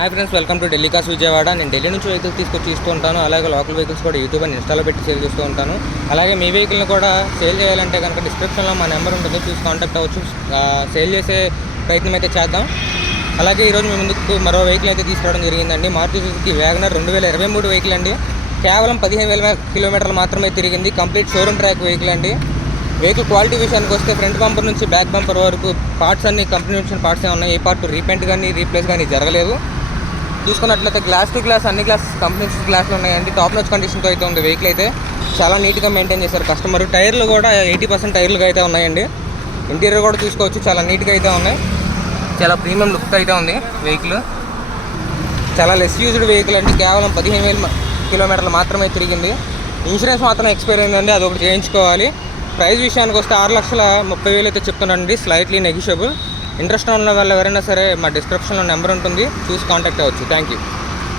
Hi friends, welcome to Delhi cars Vijayawada. నేను ఢిల్లీ నుంచి vehicles తీసుకొచ్చి ఇస్తూ ఉంటాను. అలాగే లోకల్ వెహికల్స్ కూడా యూట్యూబ్ అండ్ ఇన్స్టాలో పెట్టి సేల్ చేస్తూ ఉంటాను. అలాగే మీ వెహికల్ని కూడా సేల్ చేయాలంటే కనుక డిస్క్రిప్షన్లో మా నెంబర్ ఉంటుంది, చూసి కాంటాక్ట్ అవ్వచ్చు. సేల్ చేసే ప్రయత్నం అయితే చేద్దాం. అలాగే ఈరోజు మీ ముందుకు మరో వెహికల్ అయితే తీసుకురావడం జరిగిందండి. మారుతి సుజుకి వ్యాగనర్ 2023 వెహికల్ అండి. కేవలం 15,000 కిలోమీటర్లు మాత్రమే తిరిగింది. కంప్లీట్ షోరూమ్ ట్రాక్ వెహికల్ అండి. వెహికల్ క్వాలిటీ విషయానికి వస్తే ఫ్రంట్ బంపర్ నుంచి బ్యాక్ బంపర్ వరకు పార్ట్స్ అన్ని కంపెనీ నుంచి పార్ట్సే ఉన్నాయి. ఏ పార్ట్ రీపెయింట్ కానీ రీప్లేస్ కానీ జరగలేదు. చూసుకున్నట్లయితే గ్లాస్ టు గ్లాస్ అన్ని గ్లాస్ కంపెనీ గ్లాసులు ఉన్నాయండి. టాప్ నోచ్ కండిషన్తో అయితే ఉంది. వెహికల్ అయితే చాలా నీట్గా మెయింటైన్ చేశారు కస్టమర్. టైర్లు కూడా 80% టైర్లుగా అయితే ఉన్నాయండి. ఇంటీరియర్ కూడా చూసుకోవచ్చు, చాలా నీట్గా అయితే ఉన్నాయి. చాలా ప్రీమియం లుక్ అయితే ఉంది వెహికల్. చాలా లెస్ యూజ్డ్ వెహికల్ అండి. కేవలం 15,000 కిలోమీటర్లు మాత్రమే తిరిగింది. ఇన్సూరెన్స్ మాత్రం ఎక్స్పైర్ అయిందండి, అది ఒకటి చేయించుకోవాలి. ప్రైస్ విషయానికి వస్తే 6,30,000 అయితే చెప్తున్నానండి. Slightly negotiable. ఇంట్రెస్ట్ ఉన్న వాళ్ళు ఎవరైనా సరే మా డిస్క్రిప్షన్లో నెంబర్ ఉంటుంది, చూసి కాంటాక్ట్ అవ్వచ్చు. Thank you.